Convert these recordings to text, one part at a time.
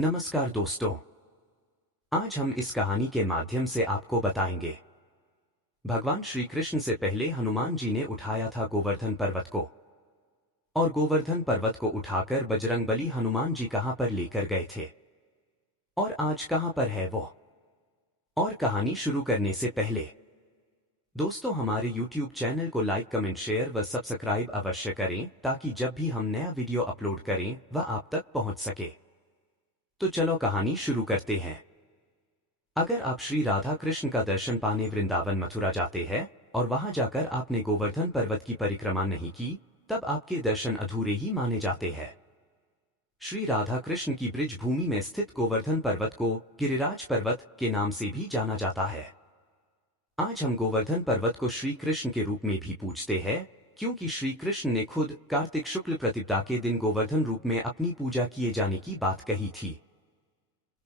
नमस्कार दोस्तों। आज हम इस कहानी के माध्यम से आपको बताएंगे भगवान श्री कृष्ण से पहले हनुमान जी ने उठाया था गोवर्धन पर्वत को, और गोवर्धन पर्वत को उठाकर बजरंगबली हनुमान जी कहां पर लेकर गए थे और आज कहां पर है वो। और कहानी शुरू करने से पहले दोस्तों, हमारे YouTube चैनल को लाइक, कमेंट, शेयर व सब्सक्राइब अवश्य करें ताकि जब भी हम नया वीडियो अपलोड करें वह आप तक पहुंच सके। तो चलो कहानी शुरू करते हैं। अगर आप श्री राधा कृष्ण का दर्शन पाने वृंदावन मथुरा जाते हैं और वहां जाकर आपने गोवर्धन पर्वत की परिक्रमा नहीं की, तब आपके दर्शन अधूरे ही माने जाते हैं। श्री राधा कृष्ण की ब्रिज भूमि में स्थित गोवर्धन पर्वत को गिरिराज पर्वत के नाम से भी जाना जाता है। आज हम गोवर्धन पर्वत को श्री कृष्ण के रूप में भी पूजते हैं, क्योंकि श्री कृष्ण ने खुद कार्तिक शुक्ल प्रतिपदा के दिन गोवर्धन रूप में अपनी पूजा किए जाने की बात कही थी।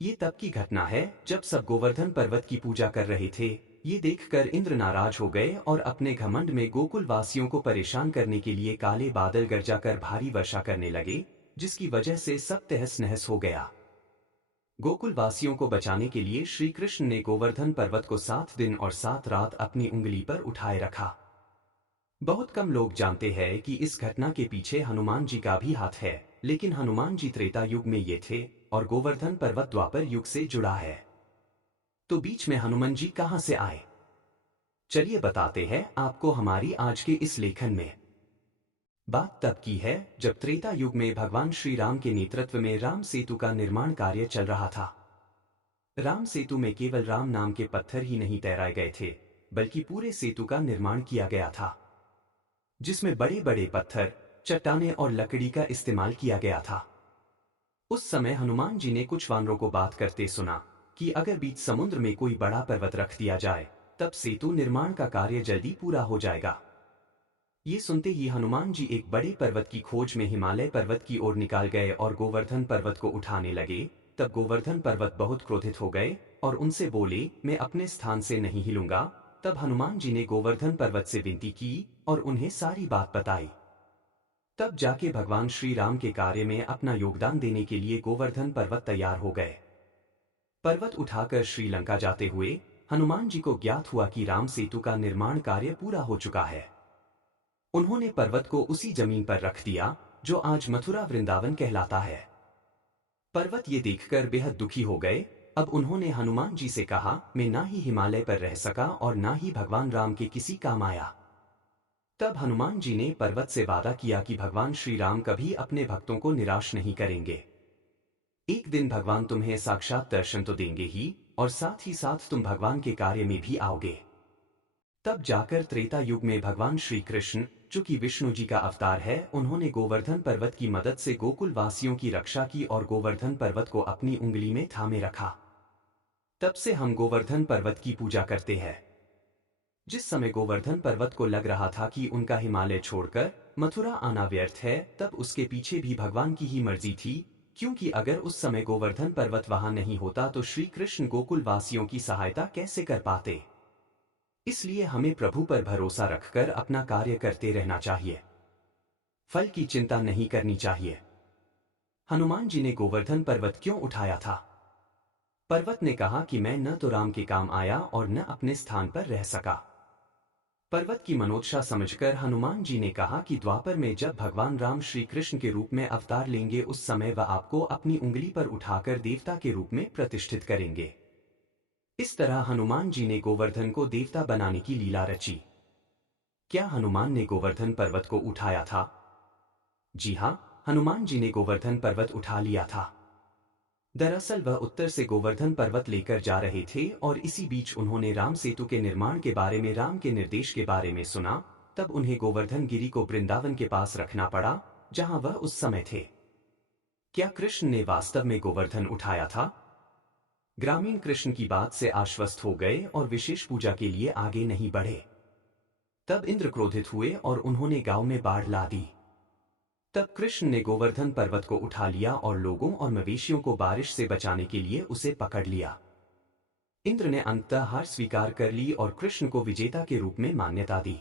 ये तब की घटना है जब सब गोवर्धन पर्वत की पूजा कर रहे थे। ये देखकर इंद्र नाराज हो गए और अपने घमंड में गोकुल वासियों को परेशान करने के लिए काले बादल गरजाकर भारी वर्षा करने लगे, जिसकी वजह से सब तहस नहस हो गया। गोकुल वासियों को बचाने के लिए श्री कृष्ण ने गोवर्धन पर्वत को 7 दिन और 7 रात अपनी उंगली पर उठाए रखा। बहुत कम लोग जानते हैं कि इस घटना के पीछे हनुमान जी का भी हाथ है, लेकिन हनुमान जी त्रेता युग में ये थे और गोवर्धन पर्वत द्वापर युग से जुड़ा है। तो बीच में हनुमान जी कहां से आए? चलिए बताते हैं आपको हमारी आज के इस लेखन में। बात तब की है जब त्रेता युग में भगवान श्री राम के नेतृत्व में राम सेतु का निर्माण कार्य चल रहा था। राम सेतु में केवल राम नाम के पत्थर ही नहीं तैराए गए थे, बल्कि पूरे सेतु का निर्माण किया गया था, जिसमें बड़े बड़े पत्थर, चट्टानें और लकड़ी का इस्तेमाल किया गया था। उस समय हनुमान जी ने कुछ वानरों को बात करते सुना कि अगर बीच समुद्र में कोई बड़ा पर्वत रख दिया जाए, तब सेतु निर्माण का कार्य जल्दी पूरा हो जाएगा। ये सुनते ही हनुमान जी एक बड़े पर्वत की खोज में हिमालय पर्वत की ओर निकाल गए और गोवर्धन पर्वत को उठाने लगे। तब गोवर्धन पर्वत बहुत क्रोधित हो गए और उनसे बोले, मैं अपने स्थान से नहीं हिलूंगा। तब हनुमान जी ने गोवर्धन पर्वत से विनती की और उन्हें सारी बात बताई। तब जाके भगवान श्री राम के कार्य में अपना योगदान देने के लिए गोवर्धन पर्वत तैयार हो गए। पर्वत उठाकर श्रीलंका जाते हुए हनुमान जी को ज्ञात हुआ कि राम सेतु का निर्माण कार्य पूरा हो चुका है। उन्होंने पर्वत को उसी जमीन पर रख दिया जो आज मथुरा वृंदावन कहलाता है। पर्वत ये देखकर बेहद दुखी हो गए। अब उन्होंने हनुमान जी से कहा, मैं ना ही हिमालय पर रह सका और ना ही भगवान राम के किसी काम आया। तब हनुमान जी ने पर्वत से वादा किया कि भगवान श्री राम कभी अपने भक्तों को निराश नहीं करेंगे। एक दिन भगवान तुम्हें साक्षात दर्शन तो देंगे ही, और साथ ही साथ तुम भगवान के कार्य में भी आओगे। तब जाकर त्रेता युग में भगवान श्री कृष्ण, जो कि विष्णु जी का अवतार है, उन्होंने गोवर्धन पर्वत की मदद से गोकुल वासियों की रक्षा की और गोवर्धन पर्वत को अपनी उंगली में थामे रखा। तब से हम गोवर्धन पर्वत की पूजा करते हैं। जिस समय गोवर्धन पर्वत को लग रहा था कि उनका हिमालय छोड़कर मथुरा आना व्यर्थ है, तब उसके पीछे भी भगवान की ही मर्जी थी, क्योंकि अगर उस समय गोवर्धन पर्वत वहां नहीं होता तो श्री कृष्ण गोकुल वासियों की सहायता कैसे कर पाते। इसलिए हमें प्रभु पर भरोसा रखकर अपना कार्य करते रहना चाहिए। फल की चिंता नहीं करनी चाहिए। हनुमान जी ने गोवर्धन पर्वत क्यों उठाया था? पर्वत ने कहा कि मैं न तो राम के काम आया और न अपने स्थान पर रह सका। पर्वत की मनोदशा समझकर हनुमान जी ने कहा कि द्वापर में जब भगवान राम श्री कृष्ण के रूप में अवतार लेंगे, उस समय वह आपको अपनी उंगली पर उठाकर देवता के रूप में प्रतिष्ठित करेंगे। इस तरह हनुमान जी ने गोवर्धन को देवता बनाने की लीला रची। क्या हनुमान ने गोवर्धन पर्वत को उठाया था? जी हाँ, हनुमान जी ने गोवर्धन पर्वत उठा लिया था। दरअसल वह उत्तर से गोवर्धन पर्वत लेकर जा रहे थे और इसी बीच उन्होंने राम सेतु के निर्माण के बारे में, राम के निर्देश के बारे में सुना। तब उन्हें गोवर्धन गिरी को वृंदावन के पास रखना पड़ा, जहां वह उस समय थे। क्या कृष्ण ने वास्तव में गोवर्धन उठाया था? ग्रामीण कृष्ण की बात से आश्वस्त हो गए और विशेष पूजा के लिए आगे नहीं बढ़े। तब इंद्र क्रोधित हुए और उन्होंने गांव में बाढ़ ला दी। तब कृष्ण ने गोवर्धन पर्वत को उठा लिया और लोगों और मवेशियों को बारिश से बचाने के लिए उसे पकड़ लिया। इंद्र ने अंततः हार स्वीकार कर ली और कृष्ण को विजेता के रूप में मान्यता दी।